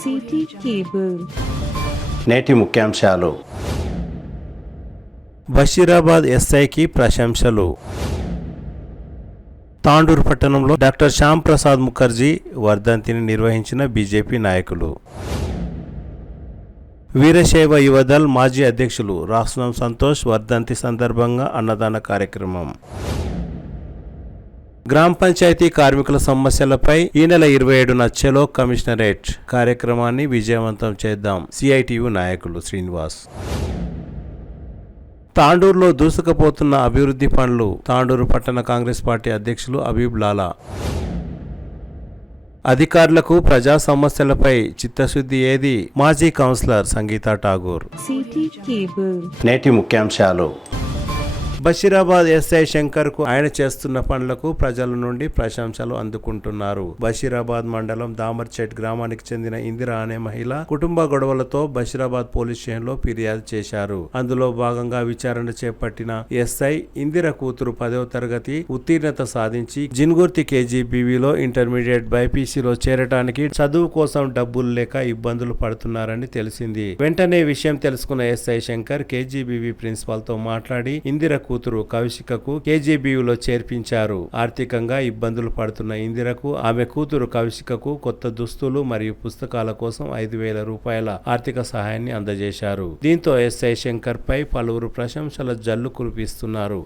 City cable. నేటి ముఖ్యాంశాలు. బషీరాబాద్ ఎస్ఐకి ప్రశంసలు. తాండూరు పట్టణంలో డాక్టర్ శ్యామ్ ప్రసాద్ ముఖర్జీ వర్ధంతిని నిర్వహించిన బీజేపీ నాయకులు. వీరశైవ యువదల్ మాజీ అధ్యక్షులు రాష్ట్రం సంతోష్ వర్ధంతి సందర్భంగా అన్నదాన కార్యక్రమం. గ్రామ పంచాయతీ కార్మికుల సమస్యలపై ఈ నెల 27న చలో కమిషనరేట్ కార్యక్రమాన్ని విజయవంతం చేద్దాం సిఐటియు నాయకులు శ్రీనివాస్. తాండూరులో దూసుకుపోతున్న అభివృద్ధి పనులు తాండూరు పట్టణ కాంగ్రెస్ పార్టీ అధ్యక్షులు అబీబ్ లాలా. అధికారులకు ప్రజా సమస్యలపై చిత్తశుద్ధి ఏది? మాజీ councillor Sangeetha Tagore. City cable. నేటి ముఖ్యాంశాలు. బషీరాబాద్ ఎస్ఐ శంకర్ కు ఆయన చేస్తున్న పనులకు ప్రజల నుండి ప్రశంసలు అందుకుంటున్నారు. బషీరాబాద్ మండలం దామర్చెట్ గ్రామానికి చెందిన ఇందిర అనే మహిళ కుటుంబ గొడవలతో బషీరాబాద్ పోలీస్ స్టేషన్లో ఫిర్యాదు చేశారు. అందులో భాగంగా విచారణ చేపట్టిన ఎస్ఐ ఇందిర కూతురు 10వ తరగతి ఉత్తీర్ణత సాధించి జిన్గుర్తి కేజీబీవీలో ఇంటర్మీడియట్ బైపీసీలో చేరటానికి చదువు కోసం డబ్బులు లేక ఇబ్బందులు పడుతున్నారని తెలిసింది. వెంటనే విషయం తెలుసుకున్న ఎస్ఐ శంకర్ కేజీబీవీ ప్రిన్సిపాల్ తో మాట్లాడి ఇందిర కూతురు కౌశికకు కేజీబీయూలో చేర్పించారు. ఆర్థికంగా ఇబ్బందులు పడుతున్న ఇందిరకు ఆమె కూతురు కౌశికకు కొత్త దుస్తులు మరియు పుస్తకాల కోసం 5,000 రూపాయల ఆర్థిక సహాయాన్ని అందజేశారు. దీంతో ఎస్ఐ శంకర్ పై పలువురు ప్రశంసల జల్లు కురిపిస్తున్నారు.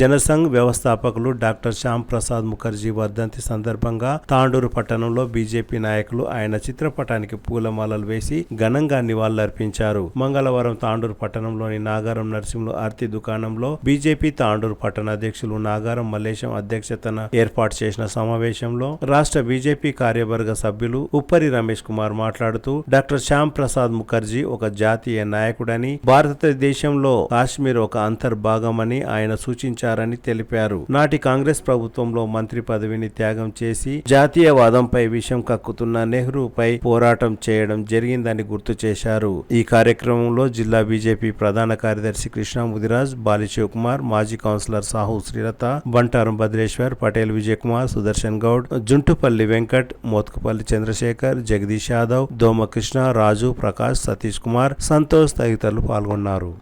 జనసంఘ్ వ్యవస్థాపకులు డాక్టర్ శ్యామ్ ప్రసాద్ ముఖర్జీ వర్ధంతి సందర్భంగా తాండూరు పట్టణంలో బీజేపీ నాయకులు ఆయన చిత్రపటానికి పూలమాలలు వేసి ఘనంగా నివాళులర్పించారు. మంగళవారం తాండూరు పట్టణంలోని నాగారం నర్సింహులు ఆర్తి దుకాణంలో బీజేపీ తాండూరు పట్టణ అధ్యక్షులు నాగారం మల్లేశం అధ్యక్షతన ఏర్పాటు చేసిన సమావేశంలో రాష్ట్ర బీజేపీ కార్యవర్గ సభ్యులు ఉప్పరి రమేష్ కుమార్ మాట్లాడుతూ డాక్టర్ శ్యామ్ ప్రసాద్ ముఖర్జీ ఒక జాతీయ నాయకుడని, భారతదేశంలో కాశ్మీర్ ఒక అంతర్భాగమని ఆయన సూచించారు ని తెలిపారు. నాటి కాంగ్రెస్ ప్రభుత్వంలో మంత్రి పదవిని త్యాగం చేసి జాతీయవాదంపై విషం కక్కుతున్న నెహ్రూపై పోరాటం చేయడం జరిగిందని గుర్తు చేశారు. ఈ కార్యక్రమంలో జిల్లా బీజేపీ ప్రధాన కార్యదర్శి కృష్ణ ముదిరాజ్, బాలి శివకుమార్, మాజీ కౌన్సిలర్ సాహు శ్రీలత, బంటారం భద్రేశ్వర్, పటేల్ విజయ్ కుమార్, సుదర్శన్ గౌడ్, జుంటుపల్లి వెంకట్, మోత్కుపల్లి చంద్రశేఖర్, జగదీష్ యాదవ్, దోమ కృష్ణ, రాజు, ప్రకాష్, సతీష్ కుమార్, సంతోష్ తదితరులు పాల్గొన్నారు.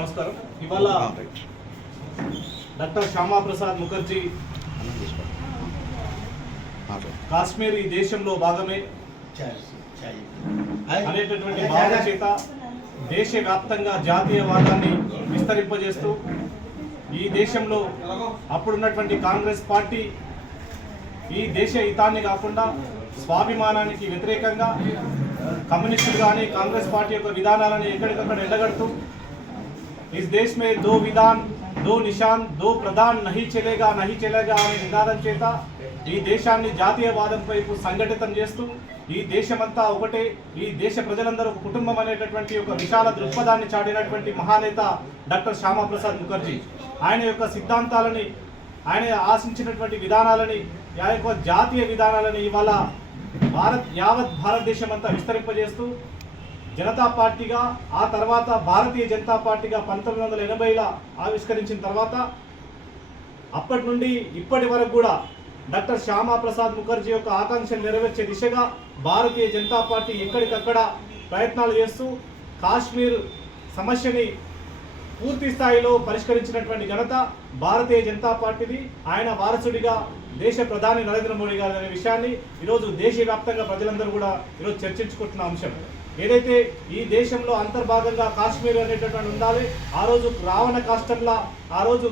నమస్కారం. ఇవాళ డాక్టర్ శ్యామా ప్రసాద్ ముఖర్జీ కాశ్మీర్ ఈ దేశంలో భాగమే అనేటటువంటి భావన చేత దేశవ్యాప్తంగా జాతీయవాదాన్ని విస్తరింపజేస్తూ ఈ దేశంలో అప్పుడున్నటువంటి కాంగ్రెస్ పార్టీ ఈ దేశ హితాన్ని కాకుండా స్వాభిమానానికి వ్యతిరేకంగా కమ్యూనిస్టులు కానీ కాంగ్రెస్ పార్టీ యొక్క విధానాలను ఎక్కడికక్కడ ఎండగడుతూ ఈ దేశ్ మే దో విధాన్ దో నిషాన్ దో ప్రధాన్ నహీ చలేగా అనే నినాదం చేత ఈ దేశాన్ని జాతీయవాదం వైపు సంఘటితం చేస్తూ ఈ దేశమంతా ఒకటే, ఈ దేశ ప్రజలందరూ ఒక కుటుంబం అనేటటువంటి ఒక విశాల దృక్పథాన్ని చాటినటువంటి మహానేత డాక్టర్ శ్యామా ప్రసాద్ ముఖర్జీ. ఆయన యొక్క సిద్ధాంతాలని, ఆయన ఆశించినటువంటి విధానాలని, ఆ యొక్క జాతీయ విధానాలని ఇవాళ యావత్ భారతదేశం అంతా విస్తరింపజేస్తూ జనతా పార్టీగా, ఆ తర్వాత భారతీయ జనతా పార్టీగా 1980లో ఆవిష్కరించిన తర్వాత అప్పటి నుండి ఇప్పటి వరకు కూడా డాక్టర్ శ్యామా ప్రసాద్ ముఖర్జీ యొక్క ఆకాంక్షలు నెరవేర్చే దిశగా భారతీయ జనతా పార్టీ ఎక్కడికక్కడ ప్రయత్నాలు చేస్తూ కాశ్మీర్ సమస్యని పూర్తి స్థాయిలో పరిష్కరించినటువంటి ఘనత భారతీయ జనతా పార్టీది. ఆయన వారసుడిగా దేశ ప్రధాని నరేంద్ర మోడీ గారు అనే విషయాన్ని ఈరోజు దేశవ్యాప్తంగా ప్రజలందరూ కూడా ఈరోజు చర్చించుకుంటున్న అంశం. ఏదైతే ఈ దేశంలో అంతర్భాగంగా కాశ్మీర్ అనేటటువంటి ఉండాలి, ఆ రోజు రావణ కాష్టంలా ఆ రోజు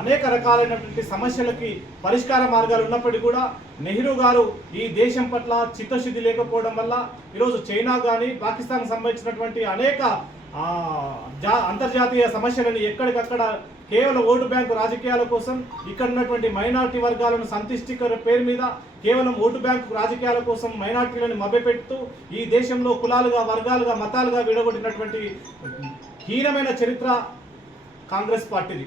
అనేక రకాలైనటువంటి సమస్యలకి పరిష్కార మార్గాలు ఉన్నప్పటికీ కూడా నెహ్రూ గారు ఈ దేశం పట్ల చిత్తశుద్ధి లేకపోవడం వల్ల ఈరోజు చైనా కానీ పాకిస్తాన్కి సంబంధించినటువంటి అనేక అంతర్జాతీయ సమస్యలను ఎక్కడికక్కడ కేవలం ఓటు బ్యాంకు రాజకీయాల కోసం, ఇక్కడ ఉన్నటువంటి మైనారిటీ వర్గాలను సంతుష్టికర పేరు మీద కేవలం ఓటు బ్యాంకు రాజకీయాల కోసం మైనారిటీలను మభ్యపెడుతూ ఈ దేశంలో కులాలుగా, వర్గాలుగా, మతాలుగా విడగొట్టినటువంటి హీనమైన చరిత్ర కాంగ్రెస్ పార్టీది.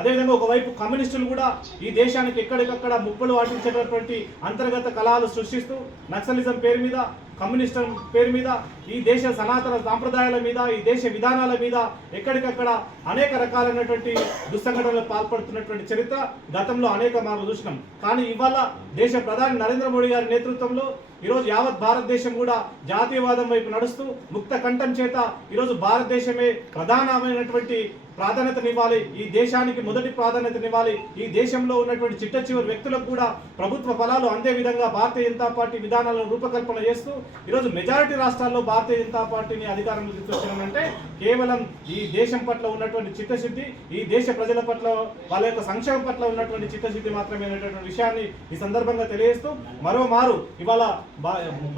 అదేవిధంగా ఒకవైపు కమ్యూనిస్టులు కూడా ఈ దేశానికి ఎక్కడికక్కడ ముప్పులు వాటించేటటువంటి అంతర్గత కళాలు సృష్టిస్తూ నక్సలిజం పేరు మీద కమ్యూనిస్టు పేరు మీద, ఈ దేశ సనాతన సాంప్రదాయాల మీద, ఈ దేశ విధానాల మీద ఎక్కడికక్కడ అనేక రకాలైనటువంటి దుస్సంఘటనలు పాల్పడుతున్నటువంటి చరిత్ర గతంలో అనేక మార్లు చూసినాం. కానీ ఇవాళ దేశ ప్రధాని నరేంద్ర మోడీ గారి నేతృత్వంలో ఈరోజు యావత్ భారతదేశం కూడా జాతీయవాదం వైపు నడుస్తూ ముక్త కంఠం చేత ఈరోజు భారతదేశమే ప్రధానమైనటువంటి ప్రాధాన్యతనివ్వాలి, ఈ దేశానికి మొదటి ప్రాధాన్యతనివ్వాలి, ఈ దేశంలో ఉన్నటువంటి చిట్ట చివరి వ్యక్తులకు కూడా ప్రభుత్వ ఫలాలు అందే విధంగా భారతీయ జనతా పార్టీ విధానాలను రూపకల్పన చేస్తూ ఈరోజు మెజారిటీ రాష్ట్రాల్లో భారతీయ జనతా పార్టీని అధికారంలో తీసుకొచ్చినామంటే కేవలం ఈ దేశం పట్ల ఉన్నటువంటి చిత్తశుద్ధి, ఈ దేశ ప్రజల పట్ల వాళ్ళ యొక్క సంక్షేమం పట్ల ఉన్నటువంటి చిత్తశుద్ధి మాత్రమే అనేటువంటి విషయాన్ని ఈ సందర్భంగా తెలియజేస్తూ మరోమారు ఇవాళ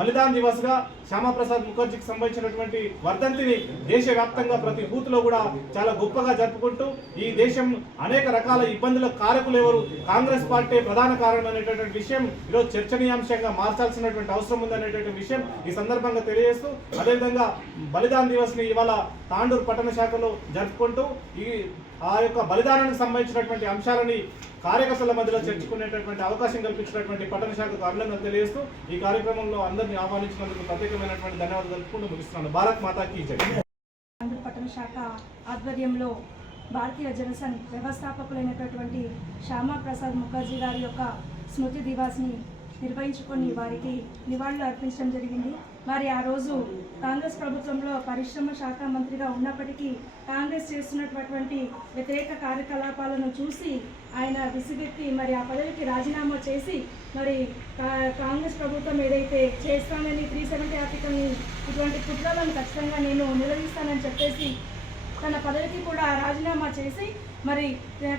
బలిదాన్ దివస్ గా శ్యామాప్రసాద్ ముఖర్జీకి సంబంధించినటువంటి వర్ధంతిని దేశవ్యాప్తంగా ప్రతి బూత్ లో కూడా చాలా గొప్పగా జరుపుకుంటూ ఈ దేశం అనేక రకాల ఇబ్బందుల కారకులు ఎవరు, కాంగ్రెస్ పార్టీ ప్రధాన కారణం అనేటటువంటి విషయం ఈరోజు చర్చనీయాంశంగా మార్చాల్సినటువంటి అవసరం ఉందనేటువంటి విషయం ఈ సందర్భంగా తెలియజేస్తూ అదేవిధంగా బలిదాన్ దివస్ ని ఇవాళ తాండూరు పట్టణ శాఖలో జరుపుకుంటూ ఆ యొక్క బలిదానానికి సంబంధించినటువంటి అంశాలని కార్యకర్తల మధ్యలో చర్చించుకునేటటువంటి అవకాశం కల్పించినటువంటి పట్టణ శాఖకు అభినందనలు తెలియజేస్తూ ఈ కార్యక్రమంలో అందరినీ ఆహ్వానించినందుకు ప్రత్యేకమైనటువంటి ధన్యవాదాలు తెలుపుకుంటూ ముగిస్తున్నాను. భారత్ మాతాకి జై. పట్టణ శాఖ ఆధ్వర్యంలో భారతీయ జనసంఘ్ వ్యవస్థాపకులైనటువంటి శ్యామాప్రసాద్ ముఖర్జీ గారి యొక్క స్మృతి దివాస్ని నిర్వహించుకొని వారికి నివాళులు అర్పించడం జరిగింది. మరి ఆ రోజు కాంగ్రెస్ ప్రభుత్వంలో పరిశ్రమ శాఖ మంత్రిగా ఉన్నప్పటికీ కాంగ్రెస్ చేస్తున్నటువంటి వ్యతిరేక కార్యకలాపాలను చూసి ఆయన విసిగెత్తి మరి ఆ పదవికి రాజీనామా చేసి మరి కాంగ్రెస్ ప్రభుత్వం ఏదైతే చేస్తానని 370 ఆర్టికల్ని ఇటువంటి కుట్రలను ఖచ్చితంగా నేను నిలదీస్తానని చెప్పేసి తన పదవికి కూడా రాజీనామా చేసి మరి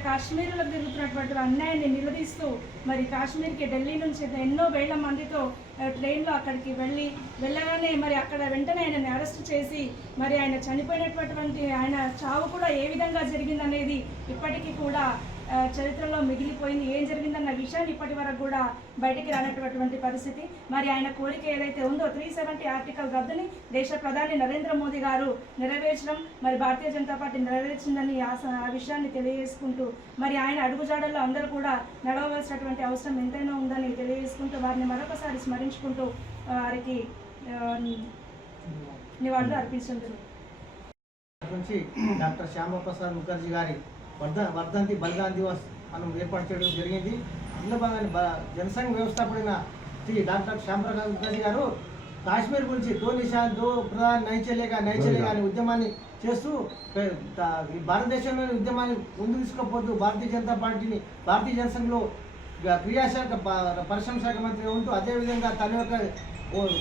కాశ్మీర్లో జరుగుతున్నటువంటి అన్యాయాన్ని నిలదీస్తూ మరి కాశ్మీర్కి ఢిల్లీ నుంచి ఎన్నో వేల మందితో ట్రైన్లో అక్కడికి వెళ్ళగానే మరి అక్కడ వెంటనే ఆయనని అరెస్ట్ చేసి మరి ఆయన చనిపోయినటువంటి ఆయన చావు కూడా ఏ విధంగా జరిగిందనేది ఇప్పటికీ కూడా చరిత్రలో మిగిలిపోయింది. ఏం జరిగిందన్న విషయాన్ని ఇప్పటి వరకు కూడా బయటికి రానటువంటి పరిస్థితి. మరి ఆయన కోరిక ఏదైతే ఉందో 370 ఆర్టికల్ రద్దుని దేశ ప్రధాని నరేంద్ర మోదీ గారు నెరవేర్చడం మరి భారతీయ జనతా పార్టీ నెరవేర్చిందని ఆ విషయాన్ని తెలియజేసుకుంటూ మరి ఆయన అడుగుజాడల్లో అందరూ కూడా నడవవలసినటువంటి అవసరం ఎంతైనా ఉందని తెలియజేసుకుంటూ వారిని మరొకసారి స్మరించుకుంటూ వారికి నివాళులు అర్పించడం జరుగుతుంది. డాక్టర్ శ్యామాప్రసాద్ ముఖర్జీ గారి వర్ధంతి బలిదాన్ దివస్ మనం ఏర్పాటు చేయడం జరిగింది. అందులో భాగంగా జనసంఘ వ్యవస్థాపకుడైన శ్రీ డాక్టర్ శ్యామప్రసాద్ ముఖర్జీ గారు కాశ్మీర్ గురించి దో నిషాన్ దో ప్రధాన్ నైచలేగా అనే ఉద్యమాన్ని చేస్తూ భారతదేశంలోని ఉద్యమాన్ని ముందు తీసుకుపోతూ భారతీయ జనతా పార్టీని భారతీయ జనసంఘలో క్రియాశాఖ పరిశ్రమ శాఖ మంత్రిగా ఉంటూ అదేవిధంగా తన యొక్క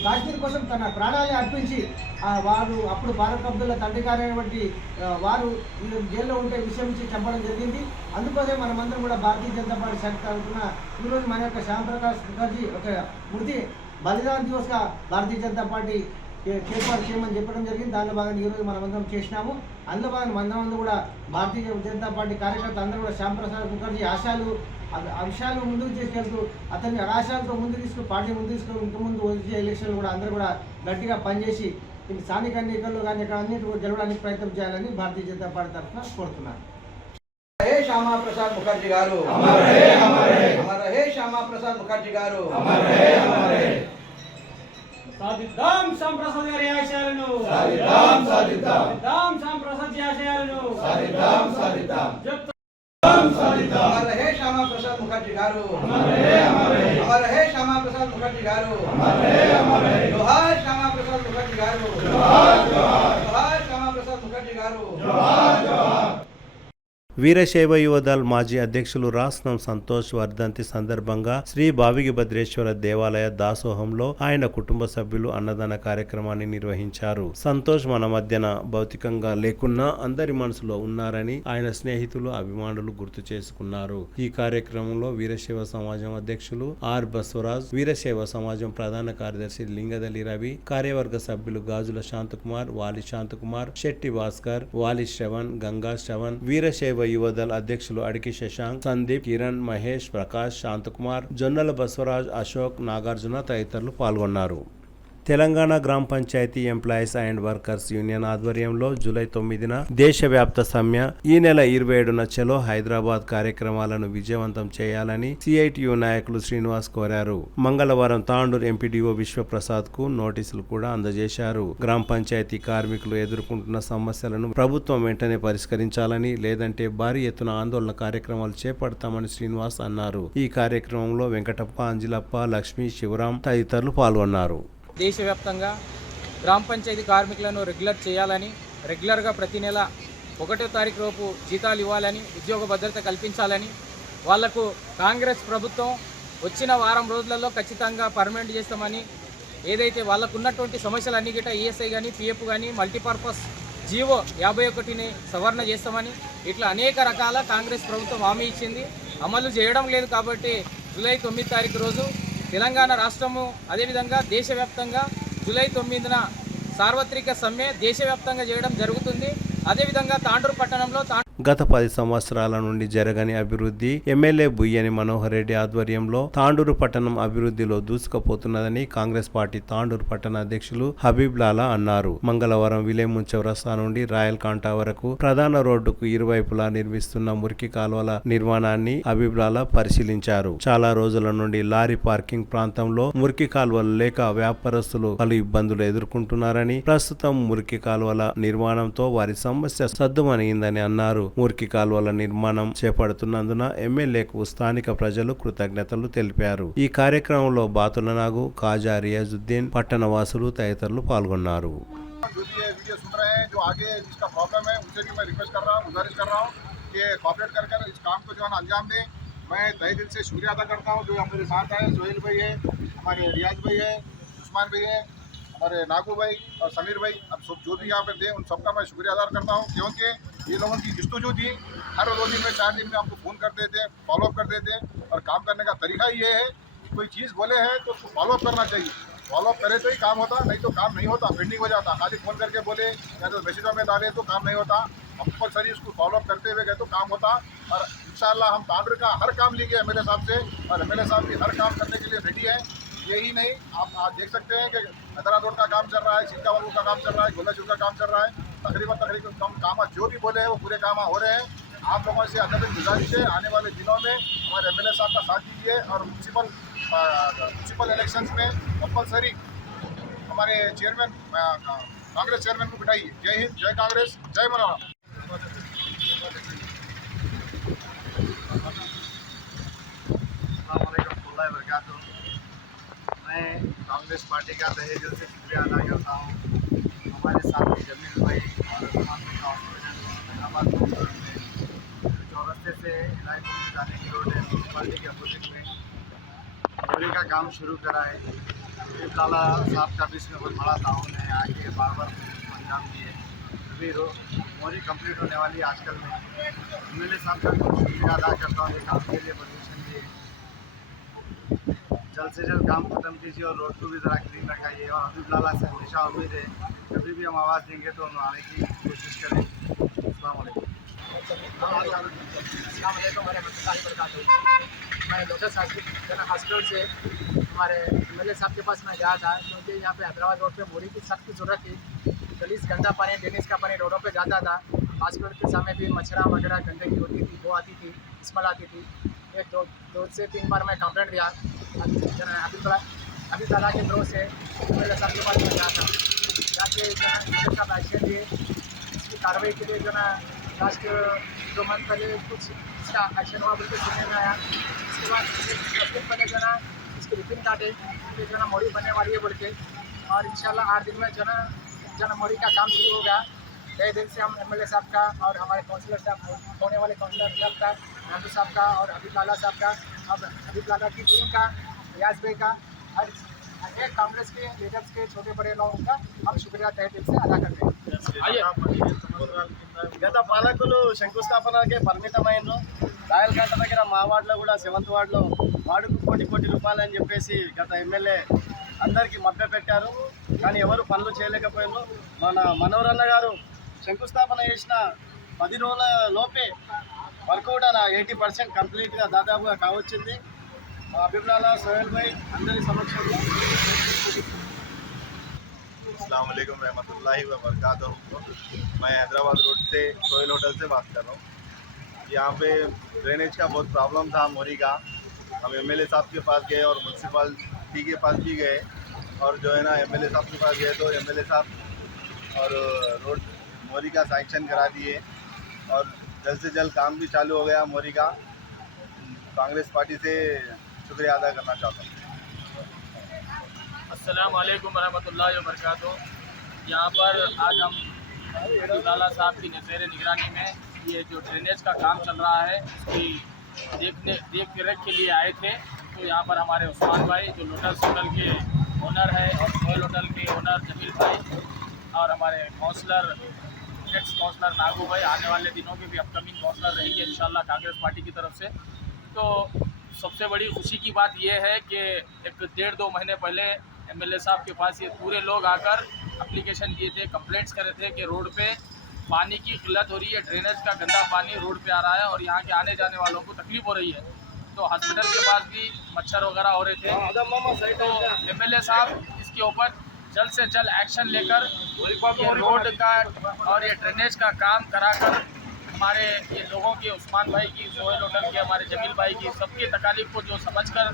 కాశ్మీర్ కోసం తన ప్రాణాలే అర్పించి వారు అప్పుడు ఫారూక్ అబ్దుల్లా తండ్రి గారైనటువంటి వారు జైల్లో ఉంటే విషయం నుంచి చెప్పడం జరిగింది. అందుకోసమే మనమందరం కూడా భారతీయ జనతా పార్టీ శాఖ తరఫున ఈరోజు మన యొక్క శ్యామప్రసాద్ ముఖర్జీ ఒక స్మృతి బలిదాన్ దివస్గా భారతీయ జనతా పార్టీ ఏర్పాటు చేయమని చెప్పడం జరిగింది. దానిలో భాగంగా ఈరోజు మనమందరం చేసినాము. అందులో భాగంగా మనమందరం కూడా భారతీయ జనతా పార్టీ కార్యకర్తలు అందరూ కూడా శ్యామప్రసాద్ ముఖర్జీ అంశాలు ముందుకు తీసుకెళ్తూ అతన్ని ఆశయాలతో ముందుకు తీసుకు పార్టీ ముందు తీసుకుని ఇంతకుముందు వచ్చే ఎలక్షన్లు కూడా అందరూ కూడా గట్టిగా పనిచేసి స్థానిక ఎన్నికల్లో కానీ ఇక్కడ అన్నింటి గెలవడానికి ప్రయత్నం చేయాలని భారతీయ జనతా పార్టీ తరఫున కోరుతున్నారు. శ్యామాప్రసాద్ ముఖర్జీ గారు అమర్ హే శ్యామాప్రసాద్ ముఖర్జీ గారు సాధిద్దాం శ్యామప్రసాద్ గారి ఆశయాలను సాధిద్దాం శ్యామప్రసాద్ గారి ఆశయాలను అమర్ హే శ్యామాప్రసాద్ ముఖర్జీ గారు అమర్ హే శ్యామాప్రసాద్ ముఖర్జీ గారు జోహార్ శ్యామాప్రసాద్ ముఖర్జీ గారు జోహార్ శ్యామాప్రసాద్ ముఖర్జీ గారు. వీరశైవ యువదళ్ మాజీ అధ్యక్షులు రాస్నం సంతోష్ వర్ధంతి సందర్భంగా శ్రీ భావిగి భద్రేశ్వర దేవాలయ దాసోహంలో ఆయన కుటుంబ సభ్యులు అన్నదాన కార్యక్రమాన్ని నిర్వహించారు. సంతోష్ మన మధ్యన భౌతికంగా లేకున్నా అందరి మనసులో ఉన్నారని ఆయన స్నేహితులు అభిమానులు గుర్తు చేసుకున్నారు. ఈ కార్యక్రమంలో వీరశైవ సమాజం అధ్యక్షులు ఆర్ బసవరాజ్, వీరశైవ సమాజం ప్రధాన కార్యదర్శి లింగదలి రవి, కార్యవర్గ సభ్యులు గాజుల శాంతకుమార్, వాలి శాంతకుమార్, శెట్టి భాస్కర్, వాలి శ్రవణ్, గంగా శ్రవణ్, వీరశైవ యువదళ్ అధ్యక్షులు అడికి శశాంక్, సందీప్, కిరణ్, మహేష్, ప్రకాష్, శాంతకుమార్, జొన్నల బసవరాజ్, అశోక్, నాగార్జున తదితరులు పాల్గొన్నారు. తెలంగాణ గ్రామ panchayat employees and workers union ఆధ్వర్యంలో జూలై 9న దేశవ్యాప్త సమ్మె, ఈ నెల 27న చలో హైదరాబాద్ కార్యక్రమాలను విజయవంతం చేయాలని సిఐటియు నాయకులు శ్రీనివాస్ కోరారు. మంగళవారం తాండూరు ఎంపీడీఓ విశ్వప్రసాద్ కు నోటీసులు కూడా అందజేశారు. గ్రామ పంచాయతీ కార్మికులు ఎదుర్కొంటున్న సమస్యలను ప్రభుత్వం వెంటనే పరిష్కరించాలని, లేదంటే భారీ ఎత్తున ఆందోళన కార్యక్రమాలు చేపడతామని శ్రీనివాస్ అన్నారు. ఈ కార్యక్రమంలో వెంకటప్ప, అంజిలప్ప, లక్ష్మీ, శివరాం తదితరులు పాల్గొన్నారు. దేశవ్యాప్తంగా గ్రామ పంచాయతీ కార్మికులను రెగ్యులర్ చేయాలని, రెగ్యులర్గా ప్రతి నెల 1వ తారీఖు లోపు జీతాలు ఇవ్వాలని, ఉద్యోగ భద్రత కల్పించాలని, వాళ్లకు కాంగ్రెస్ ప్రభుత్వం వచ్చిన వారం రోజులలో ఖచ్చితంగా పర్మనెంట్ చేస్తామని, ఏదైతే వాళ్ళకు ఉన్నటువంటి సమస్యలన్నీ గిట్ట ఈఎస్ఐ కానీ, పిఎఫ్ కానీ, మల్టీపర్పస్ జీవో 51ని సవరణ చేస్తామని, ఇట్లా అనేక రకాల కాంగ్రెస్ ప్రభుత్వం హామీ ఇచ్చింది. అమలు చేయడం లేదు. కాబట్టి జూలై 9 తారీఖు రోజు తెలంగాణ రాష్ట్రము, అదేవిధంగా దేశవ్యాప్తంగా జూలై 9న సార్వత్రిక సమ్మె దేశవ్యాప్తంగా చేయడం జరుగుతుంది. అదేవిధంగా తాండూరు పట్టణంలో గత 10 సంవత్సరాల నుండి జరగని అభివృద్ధి ఎమ్మెల్యే బుయ్యని మనోహర్ రెడ్డి ఆధ్వర్యంలో తాండూరు పట్టణం అభివృద్ధిలో దూసుకుపోతున్నదని కాంగ్రెస్ పార్టీ తాండూరు పట్టణ అధ్యక్షులు హబీబ్ లాలా అన్నారు. మంగళవారం విలేమున్ చౌరస్తా నుండి రాయల్ కాంటా వరకు ప్రధాన రోడ్డుకు ఇరువైపులా నిర్మిస్తున్న మురికి కాలువల నిర్మాణాన్ని హబీబ్ లాలా పరిశీలించారు. చాలా రోజుల నుండి లారీ పార్కింగ్ ప్రాంతంలో మురికి కాలువలు లేక వ్యాపారస్తులు పలు ఇబ్బందులు ఎదుర్కొంటున్నారని, ప్రస్తుతం మురికి కాలువల నిర్మాణంతో వారి సమస్య సద్దుమణిగిందని అన్నారు. మురికి కాలువల నిర్మాణం చేపడుతున్నందున ఎమ్మెల్యేకు స్థానిక ప్రజలు కృతజ్ఞతలు తెలిపారు. ఈ కార్యక్రమంలో బాతుల నాగు, కాజా రియాజుద్దీన్, పట్టణ వాసులు తదితరులు పాల్గొన్నారు. मैं तहे दिल से शुक्रिया अदा करता हूँ जो मेरे साथ आए, सोहेल भाई है, हमारे रियाज भाई है, उस्मान भाई है, हमारे नागू भाई और समीर भाई, अब सब जो भी यहाँ पर थे उन सबका मैं शुक्रिया अदा करता हूँ, क्योंकि ये लोगों की जस्तुजू थी। हर 2 दिन में 4 दिन में हमको फ़ोन करते थे, फॉलोअप करते थे, और काम करने का तरीका ये है, कोई चीज़ बोले हैं तो उसको फॉलोअप करना चाहिए। फॉलोअप करे तो ही काम होता, नहीं तो काम नहीं होता, पेंडिंग हो जाता। खाली फ़ोन करके बोले या तो मैसेजों में डाले तो काम नहीं होता। कंपलसरी उसको फॉलोअप करते हुए गए तो काम होता। और इंशाल्लाह हम तांडूर का हर काम लेंगे एमएलए साहब से, और एमएलए साहब भी हर काम करने के लिए रेडी है। यही नहीं, आप आज देख सकते हैं कि हैदरा रोड का काम चल रहा है, चिंतावालू का काम चल रहा है, गोलाचूर का काम चल रहा है। तकरीबन कम काम जो भी बोले हैं वो पूरे काम हो रहे हैं। आप लोगों से अदब गुजारिश है, आने वाले दिनों में हमारे एमएलए साहब का साथ दीजिए, और म्यूनसिपल इलेक्शंस में कंपलसरी हमारे चेयरमैन कांग्रेस चेयरमैन को बिठाइए। जय हिंद, जय कांग्रेस, जय मौलाना। मैं कांग्रेस पार्टी का तहे दिल से शुक्रिया अदा करता हूँ। हमारे साथी जमील भाई और चौरस्ते से इलाके में जाने की रोड है, म्यूनसिपालिटी के अपोजिट में पूरी का काम शुरू करा है। लाला साहब का भी इसमें बहुत बड़ा ताउन है, आगे बार अंजाम दिए। अभी मोरी कंप्लीट होने वाली आजकल में। एमएलए साहब का शुक्रिया अदा करता हूँ, ये काम के लिए परमिशन दिए। जल्द से जल्द काम खत्म कीजिए और रोड को भी ज़रा क्लीन रखाइए। और हबीब लाला से हमेशा उम्मीद है, कभी भी हम आवाज़ देंगे तो हम आने की कोशिश करें। अस्सलाम वालेकुम। मैं डॉक्टर साहब हॉस्पिटल से हमारे एमएलए साहब के पास मैं गया था, क्योंकि यहाँ पे हैदराबाद रोड पे बोरी की सख्त ज़रूरत थी। गलीस गंदा पानी, ड्रेनेज का पानी रोडों पे जाता था। हॉस्पिटल के सामने भी मच्छरा वगैरह गंदगी होती थी, वो आती थी, स्मेल आती थी। एक दो से 3 बार मैं कंप्लेंट दिया। अभी ताला के थ्रू से एमएलए साहब के पास मैं गया था, जाके जो है एक्शन लिए। इसकी कार्रवाई के लिए जो है लास्ट 2 मंथ पहले कुछ इसका एक्शन हुआ बोल के सुनने में आया। इसके बाद 10 दिन पहले जो है इसकी रिपिन काटे, फिर जो है मोरी बनने वाली है बोल के, और इंशाल्लाह 8 दिन में जो है मोरी का काम शुरू हो गया। कई दिन से हम एमएलए साहब का और हमारे काउंसलर साहब, होने वाले काउंसलर साहब का, नाजू साहब का और हबीब लाला साहब का, अब हबीब लाला की टीम का, रियाज भाई का, हर एक कांग्रेस के लीडर्स के छोटे बड़े लोगों का हम शुक्रिया तहे दिल से अदा करते हैं। గత పాలకులు శంకుస్థాపనకే పరిమితమైనరు. రాయల్ కాంట దగ్గర మా వార్డులో కూడా 7th వార్డులో వార్డుకు కోటి రూపాయలు అని చెప్పేసి గత ఎమ్మెల్యే అందరికీ మభ్య పెట్టారు. కానీ ఎవరు పనులు చేయలేకపోయారు. మన మనోహరన్న గారు శంకుస్థాపన చేసిన 10 రోజుల లోపే వర్క్ కూడా 80% కంప్లీట్గా దాదాపుగా కావచ్చింది. హబీబ్ లాలా, సోహెల్ భాయ్ అందరి సమక్షంలో अस्सलाम वालेकुम रहमतुल्लाहि व बरकातहू। मैं हैदराबाद रोड से सोहेल होटल से बात कर रहा हूँ। यहाँ पे ड्रेनेज का बहुत प्रॉब्लम था मोरी का। हम एमएलए साहब के पास गए और म्यूनसिपालिटी के पास भी गए और जो है ना एमएलए साहब के पास गए तो एमएलए साहब और रोड मोरी का सैंक्शन करा दिए और जल्द से जल्द काम भी चालू हो गया मोरी का। कांग्रेस पार्टी से शुक्रिया अदा करना चाहता हूँ। अस्सलाम वालेकुम रहमतुल्लाहि व बरकातहू। यहाँ पर आज हम लाला साहब की नज़र निगरानी में ये जो ड्रेनेज का काम चल रहा है उसकी देख रेख के लिए आए थे। तो यहाँ पर हमारे उस्मान भाई जो लोटस होटल के ओनर है और सोहेल होटल के ओनर जमील भाई और हमारे काउंसलर एक्स काउंसलर नागू भाई आने वाले दिनों के भी अपकमिंग काउंसलर रहेंगे इंशाल्लाह कांग्रेस पार्टी की तरफ से। तो सबसे बड़ी खुशी की बात यह है कि एक 1.5-2 महीने पहले एमएलए साहब के पास ये पूरे लोग आकर एप्लीकेशन दिए थे, कंप्लेंट्स करे थे कि रोड पे पानी की किल्लत हो रही है, ड्रेनेज का गंदा पानी रोड पे आ रहा है और यहाँ के आने जाने वालों को तकलीफ हो रही है। तो हॉस्पिटल के पास भी मच्छर वगैरह हो रहे थे। तो एमएलए साहब इसके ऊपर जल्द से जल्द एक्शन लेकर ये रोड का और ये ड्रेनेज का काम कराकर हमारे ये लोगों की, उस्मान भाई की, सोहेल होटल की, हमारे जमील भाई की, सबकी तकालीफ को जो समझकर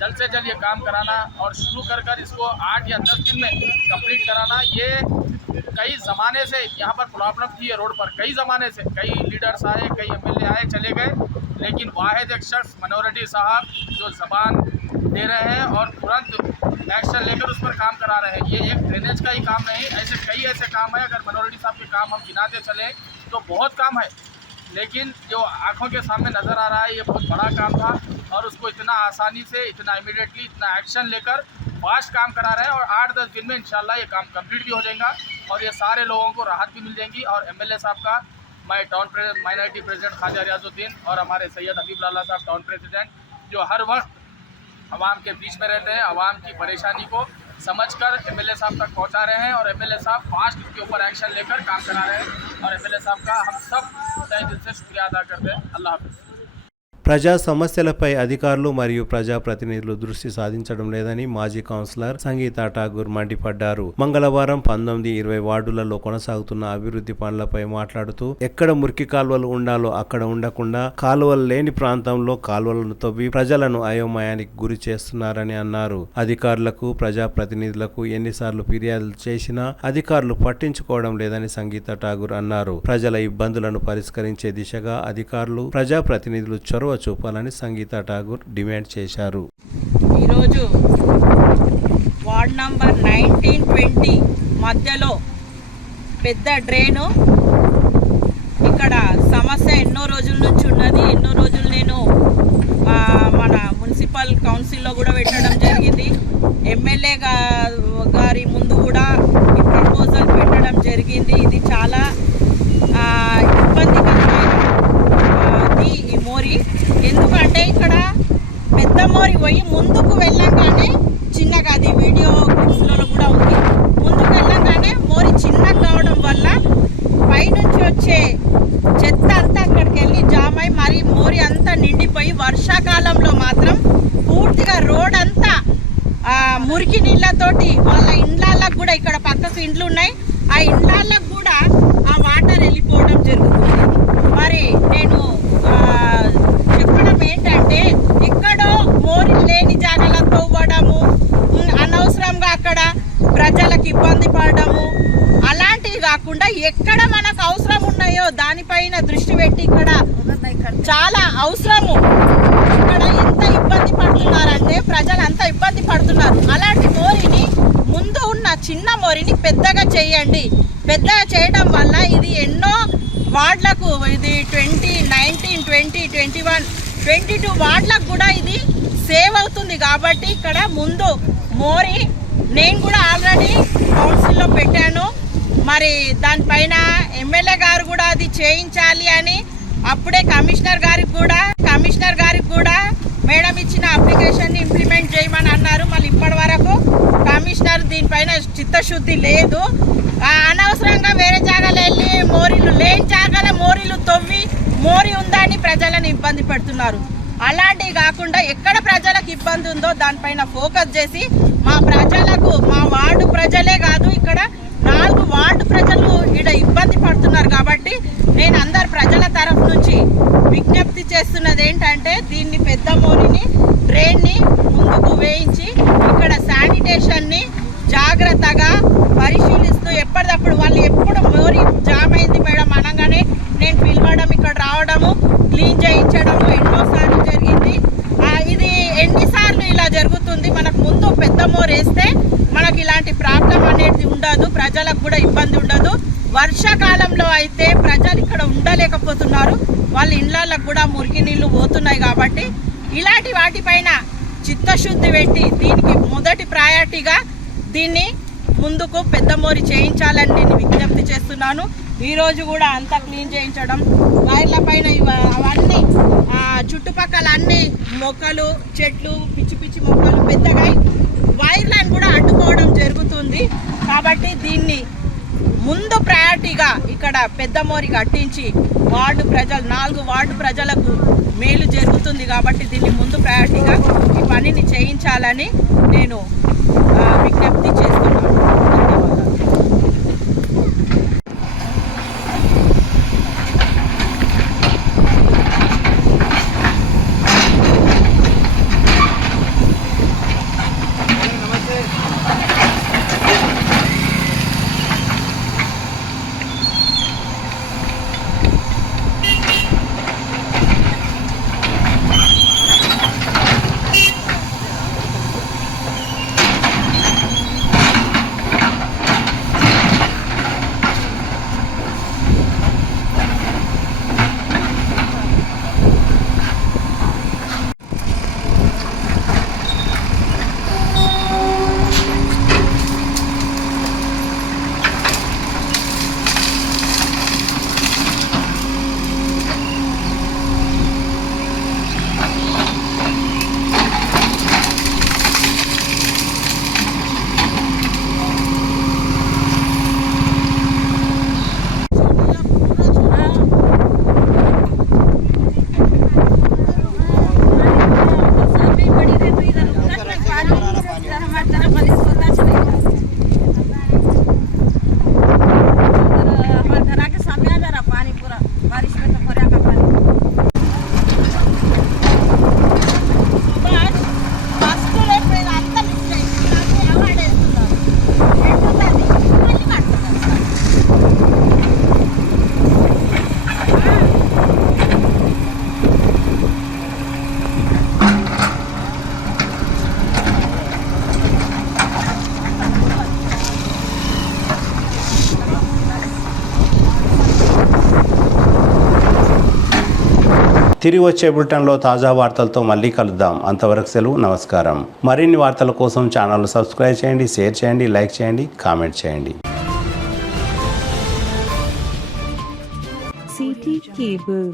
जल्द से जल्द ये काम कराना और शुरू कर इसको 8 या 10 दिन में कंप्लीट कराना। ये कई ज़माने से यहाँ पर प्रॉब्लम थी ये रोड पर, कई ज़माने से कई लीडर्स आए, कई एमएलए आए चले गए, लेकिन वाहिद एक शख्स मनोहर साहब जो ज़बान दे रहे हैं और तुरंत एक्शन लेकर उस पर काम करा रहे हैं। ये एक ड्रेनेज का ही काम नहीं, ऐसे कई ऐसे काम है। अगर मनोहर साहब के काम हम गिनाते चले तो बहुत काम है, लेकिन जो आंखों के सामने नज़र आ रहा है ये बहुत बड़ा काम था और उसको इतना आसानी से, इतना इमीडिएटली, इतना एक्शन लेकर फास्ट काम करा रहे हैं और 8-10 दिन में इंशाल्लाह ये काम कंप्लीट भी हो जाएगा और ये सारे लोगों को राहत भी मिल जाएगी। और एमएलए साहब का मैं town minority president Khwaja Riyazuddin और हमारे सैयद हबीब लाला साहब टाउन प्रेसिडेंट जो हर वक्त आवाम के बीच में रहते हैं, आवाम की परेशानी को समझकर एमएलए साहब तक पहुंचा रहे हैं और एमएलए साहब फास्ट इसके ऊपर एक्शन लेकर काम करा रहे हैं और एमएलए साहब का हम सब तहे दिल से शुक्रिया अदा करते हैं। अल्लाह हाफिज़। ప్రజా సమస్యలపై అధికారులు మరియు ప్రజాప్రతినిధులు దృష్టి సాధించడం లేదని మాజీ కౌన్సిలర్ సంగీత ఠాగూర్ మండిపడ్డారు. మంగళవారం 19-20 వార్డులలో కొనసాగుతున్న అభివృద్ధి పనులపై మాట్లాడుతూ ఎక్కడ మురికి కాలువలు ఉండాలో అక్కడ ఉండకుండా కాలువలు లేని ప్రాంతంలో కాలువలను తవ్వి ప్రజలను అయోమయానికి గురి చేస్తున్నారని అన్నారు. అధికారులకు ప్రజాప్రతినిధులకు ఎన్నిసార్లు ఫిర్యాదులు చేసినా అధికారులు పట్టించుకోవడం లేదని సంగీత ఠాగూర్ అన్నారు. ప్రజల ఇబ్బందులను పరిష్కరించే దిశగా అధికారులు ప్రజాప్రతినిధులు చొరవ చూపాలని సంగీత ఠాగూర్ డిమాండ్ చేశారు. ఈరోజు వార్డ్ నంబర్ 19-20 మధ్యలో పెద్ద డ్రైను, ఇక్కడ సమస్య ఎన్నో రోజుల నుంచి ఉన్నది. ఎన్నో రోజులు నేను మన మున్సిపల్ కౌన్సిల్లో కూడా పెట్టడం జరిగింది. ఎమ్మెల్యే గారి ముందు కూడా ఈ ప్రపోజల్ పెట్టడం జరిగింది. ఇది చాలా ఇబ్బందికరమైన ఈ మోరి, ఎందుకంటే ఇక్కడ పెద్ద మోరి పోయి ముందుకు వెళ్ళంగానే చిన్నగా, అది వీడియో క్లిప్స్లో కూడా ఉంది, ముందుకు వెళ్ళంగానే మోరి చిన్నగా కావడం వల్ల పైనుంచి వచ్చే చెత్త అంతా అక్కడికి వెళ్ళి జామ్ అయి మరి మోరి అంతా నిండిపోయి వర్షాకాలంలో మాత్రం పూర్తిగా రోడ్ అంతా మురికి నీళ్ళతోటి వాళ్ళ ఇండ్లకు కూడా, ఇక్కడ పక్కకు ఇండ్లు ఉన్నాయి, ఆ ఇండ్లకు కూడా ఆ వాటర్ వెళ్ళిపోవడం జరుగుతుంది. మరి నేను చెప్పడం ఏంటంటే ఎక్కడో మోరి లేని జాగాలకు పోవడము, అనవసరంగా అక్కడ ప్రజలకు ఇబ్బంది పడడము, అలాంటివి కాకుండా ఎక్కడ మనకు అవసరం ఉన్నాయో దానిపైన దృష్టి పెట్టి ఇక్కడ చాలా అవసరము, ఇక్కడ ఎంత ఇబ్బంది పడుతున్నారంటే ప్రజలు అంత ఇబ్బంది పడుతున్నారు. అలాంటి మోరిని, ముందు ఉన్న చిన్న మోరిని పెద్దగా చేయండి. పెద్దగా చేయడం వల్ల ఇది ఎన్నో వార్డులకు, ఇది 20, 19, 20, 21, 22 వార్డులకు కూడా ఇది సేవ్ అవుతుంది. కాబట్టి ఇక్కడ ముందు మోరి నేను కూడా ఆల్రెడీ కౌన్సిల్లో పెట్టాను. మరి దానిపైన ఎమ్మెల్యే గారు కూడా అది చేయించాలి అని అప్పుడే కమిషనర్ గారికి కూడా మేడం ఇచ్చిన అప్లికేషన్ ఇంప్లిమెంట్ చేయమని అన్నారు. మళ్ళీ ఇప్పటి వరకు కమిషనర్ దీనిపైన చిత్తశుద్ధి లేదు. అనవసరంగా వేరే జాగాలో వెళ్ళి మోరీలు, లేని జాగాలో మోరీలు తవ్వి మోరీ ఉందని ప్రజలను ఇబ్బంది పెడుతున్నారు. అలాంటివి కాకుండా ఎక్కడ ప్రజలకు ఇబ్బంది ఉందో దానిపైన ఫోకస్ చేసి మా ప్రజలకు, మా వార్డు ప్రజలే కాదు, ఇక్కడ 4 వార్డు ప్రజలు ఇక్కడ ఇబ్బంది పడుతున్నారు. కాబట్టి నేను అందరు ప్రజల తరఫు నుంచి విజ్ఞప్తి చేస్తున్నది ఏంటంటే, దీన్ని పెద్ద మోరిని డ్రైన్ని ముందుకు వేయించి ఇక్కడ శానిటేషన్ని జాగ్రత్తగా పరిశీలిస్తూ ఎప్పటికప్పుడు వాళ్ళు ఎప్పుడు మోరి జామ్ అయింది మేడం అనగానే నేను పిలవడం, ఇక్కడ రావడము, క్లీన్ చేయించడము ఎన్నోసార్లు జరిగింది. ఇది ఎన్నిసార్లు ఇలా జరుగుతుంది? మనకు ముందు పెద్ద మోరు వేస్తే మనకి ఇలాంటి ప్రాబ్లం అనేది ఉండదు, ప్రజలకు కూడా ఇబ్బంది ఉండదు. వర్షాకాలంలో అయితే ప్రజలు ఇక్కడ ఉండలేకపోతున్నారు, వాళ్ళ ఇళ్ళకు కూడా మురికి నీళ్లు పోతున్నాయి. కాబట్టి ఇలాంటి వాటిపైన చిత్తశుద్ధి పెట్టి దీనికి మొదటి ప్రయారిటీగా దీన్ని ముందుకు పెద్ద మోరి చేయించాలని నేను విజ్ఞప్తి చేస్తున్నాను. ఈరోజు కూడా అంతా క్లీన్ చేయించడం, వైర్ల పైన అవన్నీ చుట్టుపక్కల అన్ని మొక్కలు, చెట్లు, పిచ్చి పిచ్చి మొక్కలు పెద్దగా వైర్లను కూడా అడ్డుకోవడం జరుగుతుంది. కాబట్టి దీన్ని ముందు ప్రయారిటీగా ఇక్కడ పెద్ద మోరి కట్టించి వార్డు ప్రజలు 4 వార్డు ప్రజలకు మేలు జరుగుతుంది. కాబట్టి దీన్ని ముందు ప్రయారిటీగా ఈ పనిని చేయించాలని నేను విజ్ఞప్తి చేస్తున్నాను. తిరిగి వచ్చే బులెటిన్లో తాజా వార్తలతో మళ్ళీ కలుద్దాం. అంతవరకు సెలవు, నమస్కారం. మరిన్ని వార్తల కోసం ఛానల్ సబ్స్క్రైబ్ చేయండి, షేర్ చేయండి, లైక్ చేయండి, కామెంట్ చేయండి. City cable.